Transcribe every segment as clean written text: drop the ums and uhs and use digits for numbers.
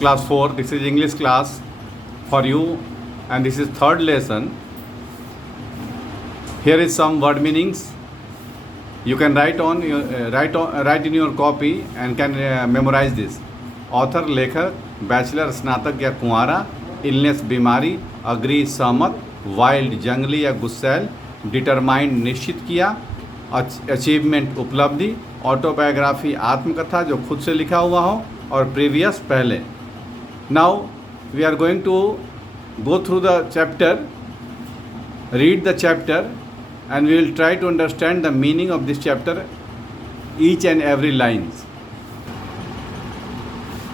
Class 4, this is English class for you, and this is third lesson. Here is some word meanings. You can write in your copy and can memorize this. Author लेखक, bachelor स्नातक या कुंवारा, illness बीमारी, agree सहमत, wild जंगली या गुस्सैल, determined निश्चित किया, achievement उपलब्धि, ऑटोबायोग्राफी आत्मकथा जो खुद से लिखा हुआ हो, और प्रीवियस पहले. Now we are going to go through the chapter, read the chapter, and we will try to understand the meaning of this chapter, each and every lines.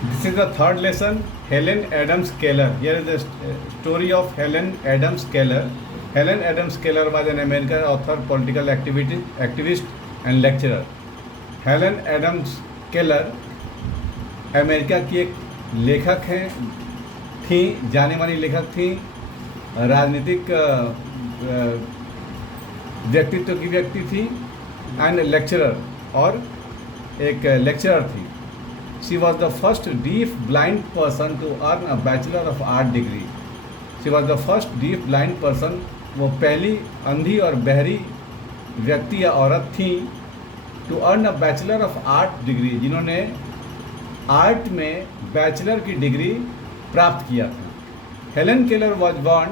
This is the third lesson, Helen Adams Keller. Here is the story of Helen Adams Keller. Helen Adams Keller was an American author, political activist and lecturer. Helen Adams Keller America की एक लेखक हैं, थी जाने मानी लेखक थी, राजनीतिक व्यक्तित्व की व्यक्ति थी, एंड लेक्चरर, और एक लेक्चरर थी. She was the first deaf blind person to earn a bachelor of art degree. She was the first deaf blind person, वो पहली अंधी और बहरी व्यक्ति या औरत थी, to earn a bachelor of art degree, जिन्होंने आर्ट में बैचलर की डिग्री प्राप्त किया था. Helen Keller was born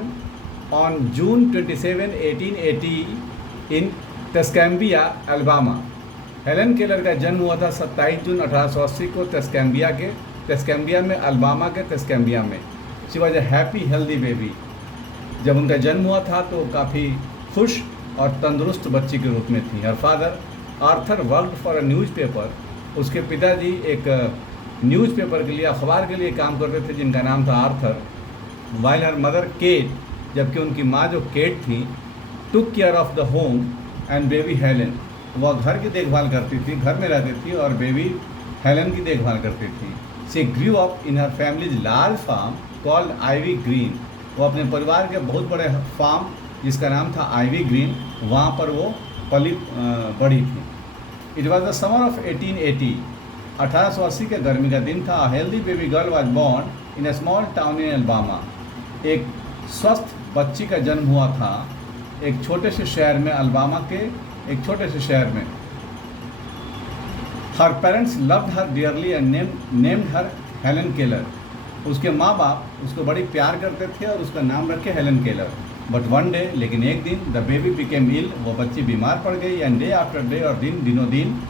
on June 27, 1880 in Tuscumbia, Alabama. Helen Keller का जन्म हुआ था 27 जून 1880 को तस्कैम्बिया में, अल्बामा के तस्कैम्बिया में. She was a happy healthy baby. जब उनका जन्म हुआ था तो काफ़ी खुश और तंदुरुस्त बच्ची के रूप में थी. Her father Arthur worked for a newspaper. उसके पिताजी एक न्यूज़पेपर के लिए, अखबार के लिए काम करते थे जिनका नाम था Arthur. While her mother Kate, जबकि उनकी माँ जो केट थी, took care of the home and baby Helen, वह घर की देखभाल करती थी, घर में रहती थी और बेबी हेलन की देखभाल करती थी. She grew up in her family's large farm called Ivy Green. वो अपने परिवार के बहुत बड़े फार्म जिसका नाम था आइवी ग्रीन, वहाँ पर वो पली बड़ी थी. It was the summer of 1880. 1880 के गर्मी का दिन था. Healthy baby girl was born in A small town in Alabama. एक स्वस्थ बच्ची का जन्म हुआ था एक छोटे से शहर में, अल्बामा के एक छोटे से शहर में. Her parents loved her dearly and named her Helen Keller. उसके माँ बाप उसको बड़ी प्यार करते थे और उसका नाम रखे Helen Keller. But one day, लेकिन एक दिन, द बेबी बिकेम इल, वो बच्ची बीमार पड़ गई. एंड डे आफ्टर डे, और दिनों दिन,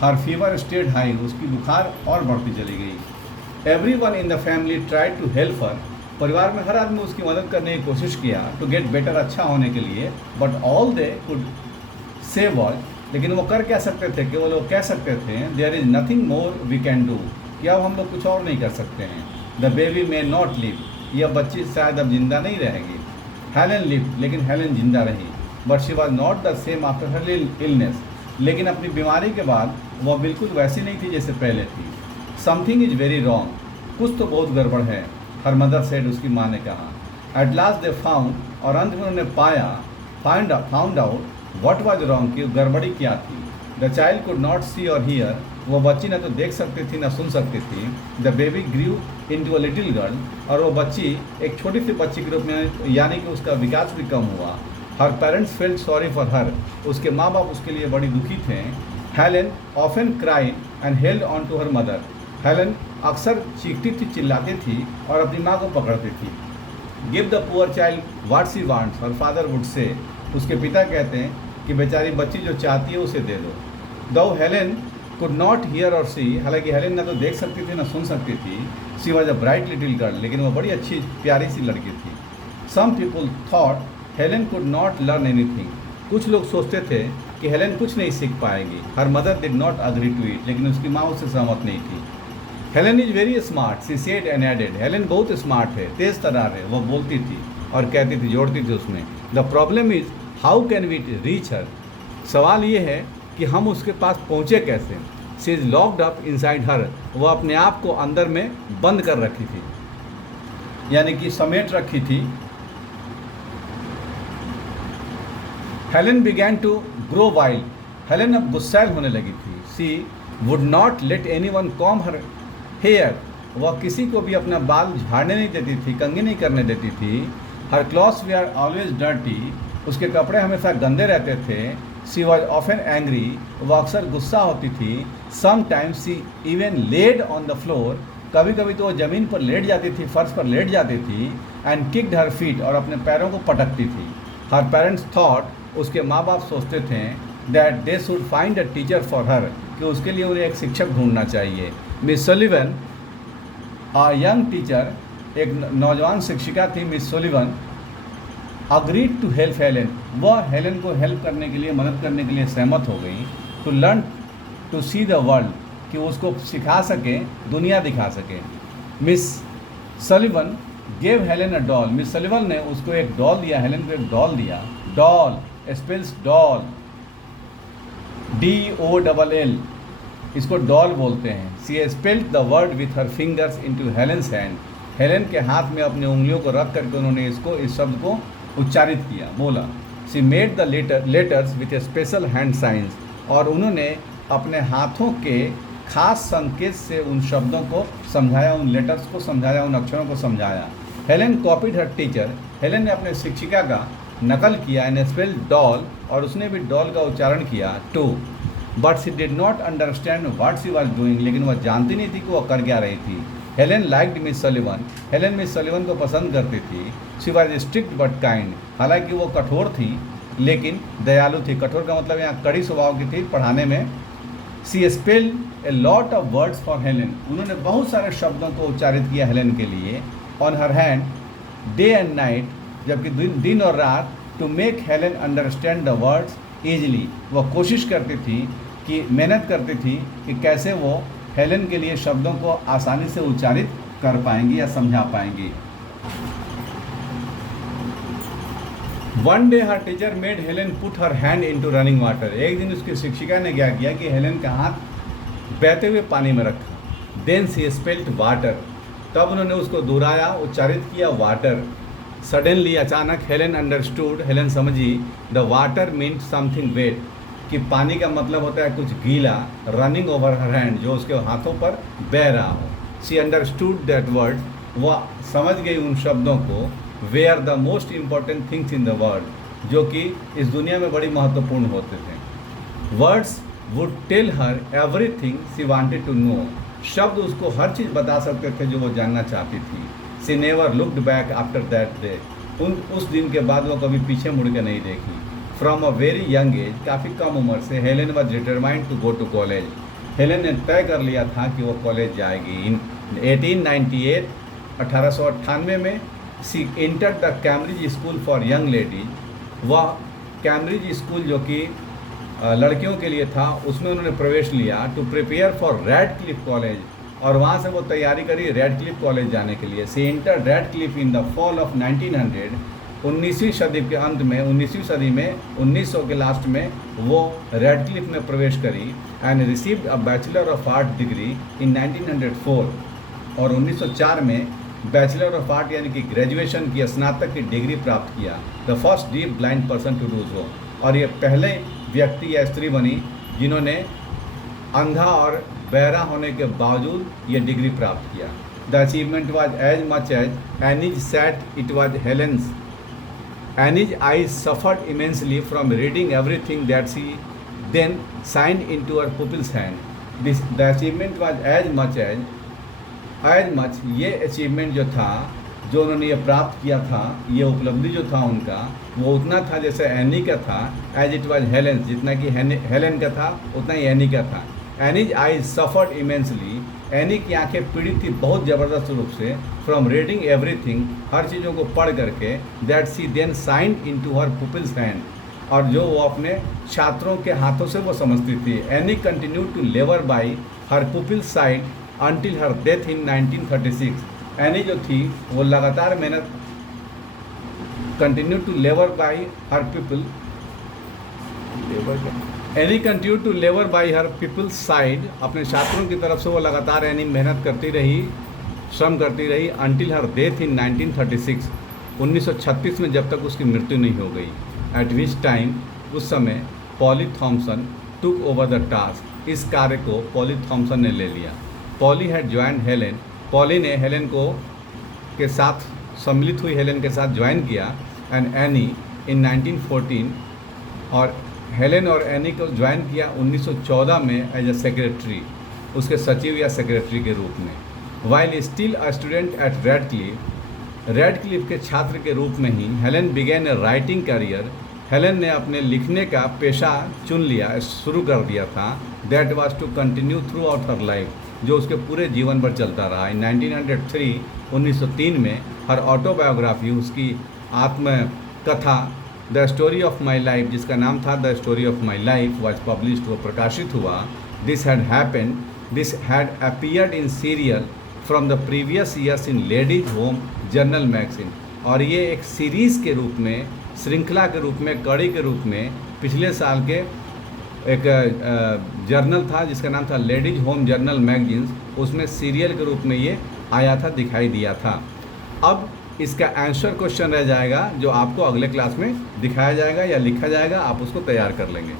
हर फीवर स्टेड हाई, उसकी बुखार और बढ़ती चली गई. Everyone in the family tried to help her. परिवार में हर आदमी उसकी मदद करने की कोशिश किया, टू गेट बेटर, अच्छा होने के लिए. But all they could say was, लेकिन वो कर क्या सकते थे, केवल वो कह सकते थे, there is nothing more we can do, कि अब हम लोग कुछ और नहीं कर सकते हैं. The baby may not live, यह बच्ची शायद अब जिंदा नहीं रहेगी. हेलन लिव, लेकिन हेलन जिंदा रही. But she was not the same after her illness, लेकिन अपनी बीमारी के बाद वह बिल्कुल वैसी नहीं थी जैसे पहले थी. समथिंग इज़ वेरी रॉन्ग, कुछ तो बहुत गड़बड़ है. हर मदर सेड, उसकी माँ ने कहा. एट लास्ट दे फाउंड, और अंत में उन्होंने पाया, found out what was wrong, कि गड़बड़ी क्या थी. द चाइल्ड कुड नॉट सी और हियर, वो बच्ची ना तो देख सकती थी ना सुन सकती थी. The baby grew into a little girl, और वो बच्ची एक छोटी सी बच्ची के रूप में, यानी कि उसका विकास भी कम हुआ. Her parents felt sorry for her, उसके माँ बाप उसके लिए बड़ी दुखी थे. Helen often cried and held on to her mother. Helen अक्सर चीखती थी, चिल्लाती थी और अपनी माँ को पकड़ती थी. Give the poor child what she wants, her father would say, उसके पिता कहते हैं कि बेचारी बच्ची जो चाहती है उसे दे दो. दो हेलन कुड नॉट हियर और सी, हालांकि हेलन ना तो देख सकती थी ना सुन सकती थी. She was a bright little girl, लेकिन वो बड़ी अच्छी प्यारी सी लड़की थी. Some people thought Helen could not learn anything, कुछ लोग सोचते थे कि हेलन कुछ नहीं सीख पाएगी. Her mother did not agree to it, लेकिन उसकी माँ उससे सहमत नहीं थी. Helen is very smart, she said and added, Helen बहुत स्मार्ट है, तेज़ तर्रार है, वो बोलती थी और कहती थी, जोड़ती थी उसमें. The problem is how can we reach her, सवाल ये है कि हम उसके पास पहुँचे कैसे. She is locked up inside her, वो अपने आप को अंदर में बंद कर रखी थी, यानी कि समेट रखी थी. Helen began to grow wild, Helen अब गुस्सैल होने लगी थी. She would not let anyone comb her hair, वह किसी को भी अपना बाल झाड़ने नहीं देती थी, कंघी नहीं करने देती थी। Her clothes they are always dirty, उसके कपड़े हमेशा गंदे रहते थे। शी वॉज ऑफन एंग्री, वह अक्सर गुस्सा होती थी। Sometimes she even laid on the floor, कभी कभी तो वो ज़मीन पर लेट जाती थी, फर्श पर लेट जाती थी। एंड किक्ड हर फीट, और अपने पैरों को पटकती थी। हर पेरेंट्स थॉट, उसके माँ बाप सोचते थे that they should find a teacher for her, कि उसके लिए उन्हें एक शिक्षक ढूंढना चाहिए। Miss Sullivan, a young teacher, एक नौजवान शिक्षिका थी Miss Sullivan, agreed to help Helen, वह हेलेन को हेल्प करने के लिए, मदद करने के लिए सहमत हो गई। To learn to see the world, कि उसको सिखा सके, दुनिया दिखा सके। Miss Sullivan gave Helen a doll, Miss Sullivan ने उसको एक डॉल दिया, हेलेन को एक डॉल दिया। डॉल स्पेल्स डॉल, DOLL, इसको डॉल बोलते हैं। She spelled the word with her fingers into Helen's hand, Helen के हाथ में अपनी उंगलियों को रख करके उन्होंने इस शब्द को उच्चारित किया, बोला। सी made the letters with A special hand science, और उन्होंने अपने हाथों के खास संकेत से उन शब्दों को समझाया, उन लेटर्स को समझाया, उन अक्षरों को समझाया। हेलेन कॉपीड हर टीचर, हेलेन ने अपने शिक्षिका का नकल किया। एंड स्पेल्ड डॉल, और उसने भी डॉल का उच्चारण किया, too. But she did not understand what she was doing, लेकिन वह जानती नहीं थी कि वह कर क्या रही थी। Helen liked miss Sullivan, Helen miss Sullivan को पसंद करती थी। She was strict but kind, हालांकि वो कठोर थी लेकिन दयालु थी। कठोर का मतलब यहाँ कड़ी स्वभाव की थी पढ़ाने में। She spelled a lot of words for Helen, उन्होंने बहुत सारे शब्दों को उच्चारित किया हेलेन के लिए। On her hand day and night, जबकि दिन और रात, to make Helen understand the words easily, वह कोशिश करती थी कि, मेहनत करती थी कि कैसे वो हेलेन के लिए शब्दों को आसानी से उच्चारित कर पाएंगी या समझा पाएंगी। One day her teacher made Helen put her hand into running water, एक दिन उसकी शिक्षिका ने क्या किया कि हेलेन का हाथ बहते हुए पानी में रखा। देन सी स्पेल्ड वाटर, तब उन्होंने उसको दोहराया, उच्चारित किया, वाटर। सडनली, अचानक, हेलेन अंडरस्टूड, हेलेन समझी, the water means something wet, कि पानी का मतलब होता है कुछ गीला। रनिंग ओवर हर हैंड, जो उसके हाथों पर बह रहा हो। सी अंडरस्टूड दैट वर्ड, वह समझ गई उन शब्दों को। They are the most important things in the world, जो कि इस दुनिया में बड़ी महत्वपूर्ण होते थे। Words would tell her everything she wanted to know, शब्द उसको हर चीज़ बता सकते थे जो वो जानना चाहती थी। She never looked back after that day, उस दिन के बाद वो कभी पीछे मुड़ के नहीं देखी। From a very young age, काफ़ी कम उम्र से, Helen was determined to go to college, Helen ने तय कर लिया था कि वो कॉलेज जाएगी। इन 1898, 1898 में, she enter the Cambridge School for Young Ladies, वह कैम्ब्रिज स्कूल जो कि लड़कियों के लिए था, उसमें उन्होंने प्रवेश लिया। To prepare for Radcliffe College, और वहाँ से वो तैयारी करी रेडक्लिफ कॉलेज जाने के लिए। She enter Radcliffe in the fall of 1900, 19वीं सदी के अंत में, 19वीं सदी में, 1900 के लास्ट में वो रेडक्लिफ में प्रवेश करी। And received a bachelor of art degree in 1904, और 1904 में बैचलर ऑफ आर्ट यानी कि ग्रेजुएशन की, स्नातक की डिग्री प्राप्त किया। The first deaf blind person to do so, और ये पहले व्यक्ति या स्त्री बनी जिन्होंने अंधा और बहरा होने के बावजूद ये डिग्री प्राप्त किया। The achievement was as much as Annie's sat it was Helen's, Annie's eyes suffered immensely from reading everything that she then signed into her pupil's hand. This the achievement was as much, ये achievement जो था, जो उन्होंने ये प्राप्त किया था, ये उपलब्धि जो था उनका, वो उतना था जैसे एनी का था। एज इट वाज हेलेन, जितना कि हेलेन का था उतना ही एनी का था। Annie's eyes suffered immensely, any की आंखें पीड़ित थी बहुत ज़बरदस्त रूप से। फ्रॉम रीडिंग एवरीथिंग, हर चीज़ों को पढ़ करके। That she then signed into her pupil's hand, और जो वो अपने छात्रों के हाथों से वो समझती थी। Annie continue to labour by her pupil's side until her death in 1936, Annie जो थी वो लगातार मेहनत, continue to labour by her people, Annie continue to labour by her people's side, अपने छात्रों की तरफ से वो लगातार एनी मेहनत करती रही, श्रम करती रही। अंटिल हर डेथ इन 1936, 1936 में, जब तक उसकी मृत्यु नहीं हो गई। एट विच टाइम, उस समय, Polly Thomson took over the task, इस कार्य को पॉली थॉम्सन ने ले लिया। Polly had joined Helen, Polly ने हेलेन को के साथ सम्मिलित हुई हेलेन के साथ ज्वाइन किया एंड एनी इन 1914, और हेलेन और एनी को ज्वाइन किया 1914 में एज ए सेक्रेटरी, उसके सचिव या सेक्रेटरी के रूप में। While still a student at Radcliffe के छात्र के रूप में ही Helen began a writing career. Helen ने अपने लिखने का पेशा चुन लिया, शुरू कर दिया था। That was to continue throughout her life, जो उसके पूरे जीवन भर चलता रहा। इन 1903 में हर ऑटोबायोग्राफी, उसकी आत्मकथा the story of my life, जिसका नाम था the story of my life, was published, वो प्रकाशित हुआ। This had appeared in serial from the previous years in ladies home journal magazine, और ये एक सीरीज़ के रूप में, श्रृंखला के रूप में, कड़ी के रूप में पिछले साल के एक जर्नल था जिसका नाम था लेडीज होम जर्नल मैगजीन्स, उसमें सीरियल के रूप में ये आया था, दिखाई दिया था। अब इसका आंसर क्वेश्चन रह जाएगा जो आपको अगले क्लास में दिखाया जाएगा या लिखा जाएगा, आप उसको तैयार कर लेंगे।